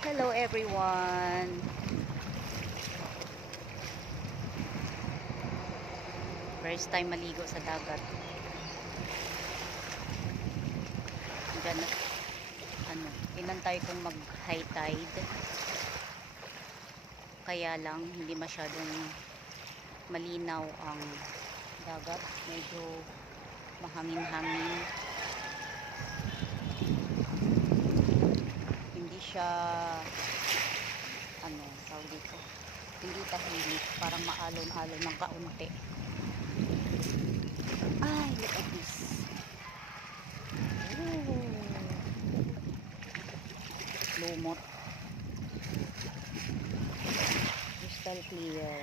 Hello everyone. First time maligo sa dagat. Diyan, inantay kong mag high tide. Kaya lang hindi masyadong malinaw ang dagat. Medyo mahangin-hangin. Hindi siya tawag dito. Hindi tahimik, parang maalon-alon ng kaunti. Ay, look at this. Ooh. Lumot. Crystal clear.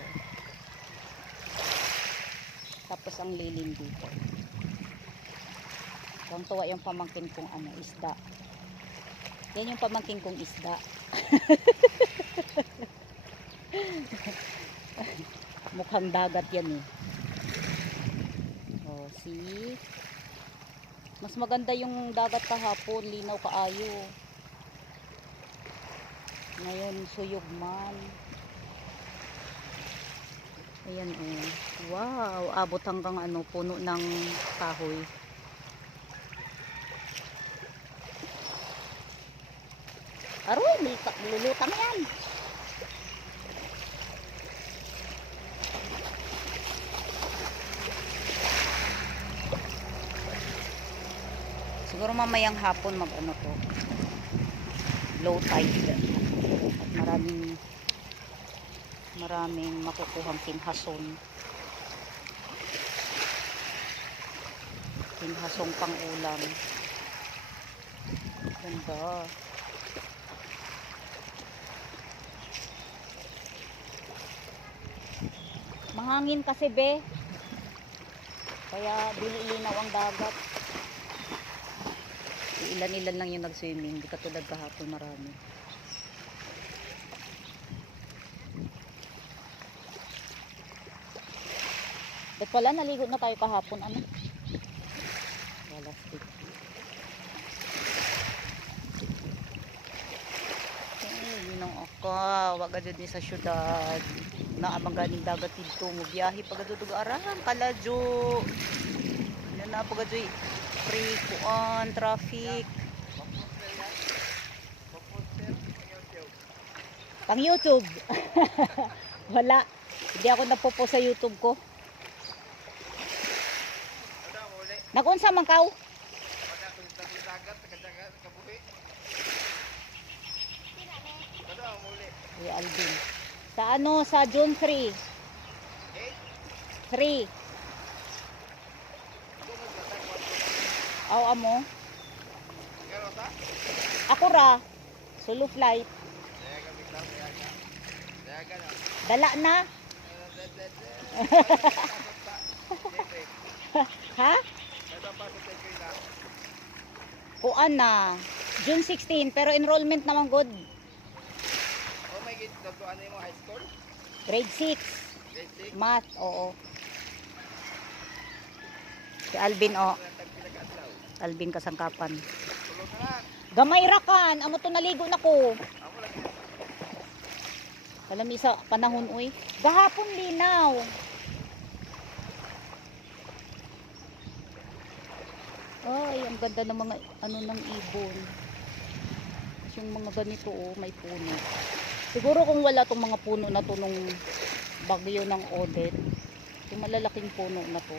Tapos ang lilim dito. Tuwa yung pamangkin kong isda. Yan yung pamangkin kong isda. Mukhang dagat yan eh. Oh, see? Mas maganda yung dagat kahapon, linaw kaayo. Ngayon suyog man. Ayan oh. Wow, abot hanggang puno ng kahoy. Aroy, lulutang yan. Siguro mamayang hapon to. Low tide. At maraming makukuhang kinhason. Kinhasong pang ulam. Ganda. Mahangin kasi be. Kaya dililinaw ang dagat. Ilan-ilan lang yung nag-swimming. Hindi katulad kahapon marami. Ba't pala naligo na tayo kahapon Balastik. Ginong ako. Wag agad ni sa syudad. Naamang ganing dagat dito. Mubiyahe pagadudug arahan. Kaladyo. Yan na pagadyo. Free kuan. Traffic. Pang YouTube. Wala. Hindi ako napopo sa YouTube ko. Nakunsa man kaw? Kuya Alvin. Sa June 3. 3. Aw amo. Ako ra. Solo flight. Dala na. Ha? Kuan na. June 16 pero enrollment naman good. Oh my god, ano mo high school? Grade 6. Grade 6? Math, oo. Si Alvin Alvin kasangkapan. Gamay rakan, amo to naligo nako. Alam isa panahon uy. Gahapon linaw. Ay, ang ganda ng mga ng ibon. Yung mga ganito may puno. Siguro kung wala tong mga puno na to nung bagyo ng Odette, yung malalaking puno na to,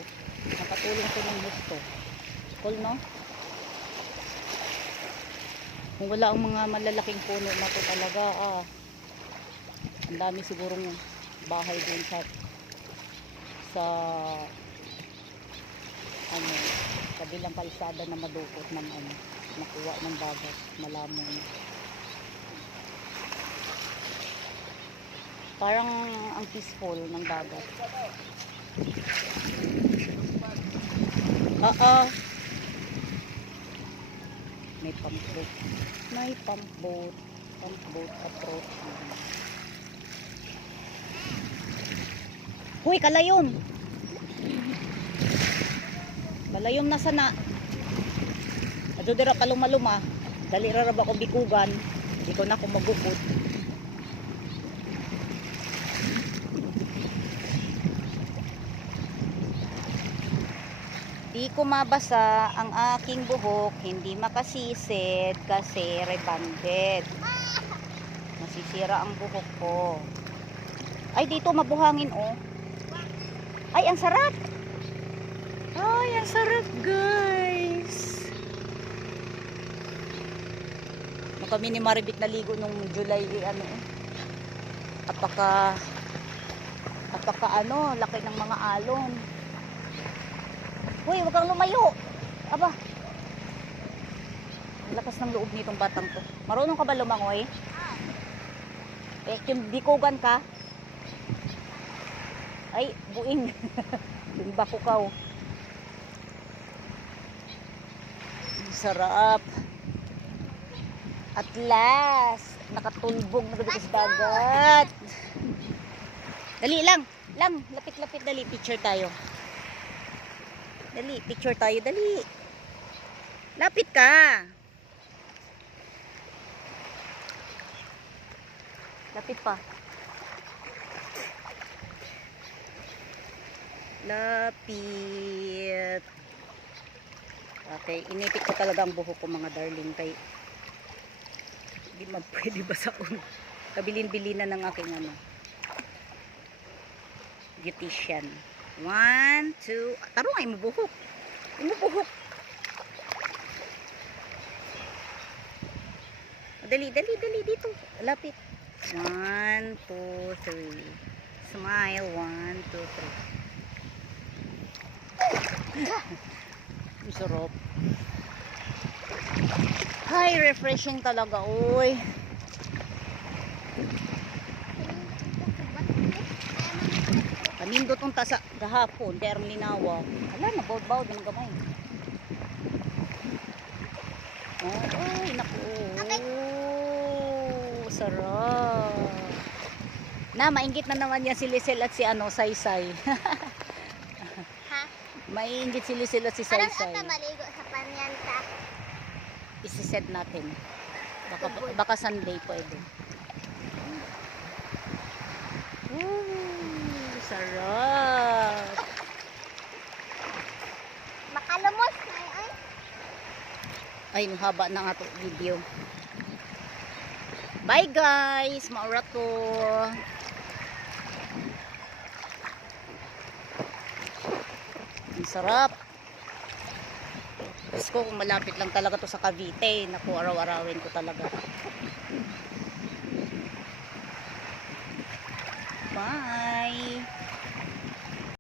nakatulong to ng gusto. Cool, no? Kung wala ang mga malalaking puno na to talaga, ang dami sigurong bahay din sa kabilang kalsada na madukot ng nakuha ng dagat, malamon. Parang ang peaceful ng dagat. May pump boat. May pump boat. Pump boat approach. Huy, kalayom. Kalayom na sana. Adto dira kaluma-luma. Dali ra ba ko bikugan. Hindi ko na ako magubod. Di ko mabasa ang aking buhok, hindi makasisid kasi rebanded. Masisira ang buhok ko. Ay, dito mabuhangin oh. Ay, ang sarap. Ay, ang sarap guys. Kami ni Maribik naligo nung July ano eh. Apaka ano, laki ng mga alon. Uy, wag kang lumayo. Aba. Ang lakas ng loob nitong batang to. Marunong ka ba lumangoy? Eh, dikugan ka. Ay, buing. Limba ko kaw. Sarap. At last, nakatulbog na dito sa dagat. Dali lang. Lapit-lapit dali. Picture tayo. Dali, picture tayo. Dali. Lapit ka. Lapit pa. Lapit. Okay, inipit ko talaga ang buhok ko mga darling. Kay hindi pwede ba sa kabilin-bilin na ng aking ano. Beautician. 1, 2. Taro nga, imubuhok. Imubuhok. Dali dito. Lapit. 1, 2, 3. Smile. 1, 2, 3. Sarap. Hi, refreshing talaga. Uy. Kanindot ang tasa gahapon. Kaya linawa. Ala, nabawd-bawd ng gamay. Oh, ay, naku. Sarap. Na, mainggit na naman yan si Lisel at si ano, Saysay. Ha? Mainggit si Lisel at si Saysay. Parang ata maligo sa panyanta. Isiset natin. Baka Sunday pwede. Sarap. Makalumos na yun. Ay, mahaba na nga to video. Bye guys. Maura to. Ang sarap. Gusto ko kung malapit lang talaga to sa Cavite. Naku, araw-arawin ko talaga. Bye.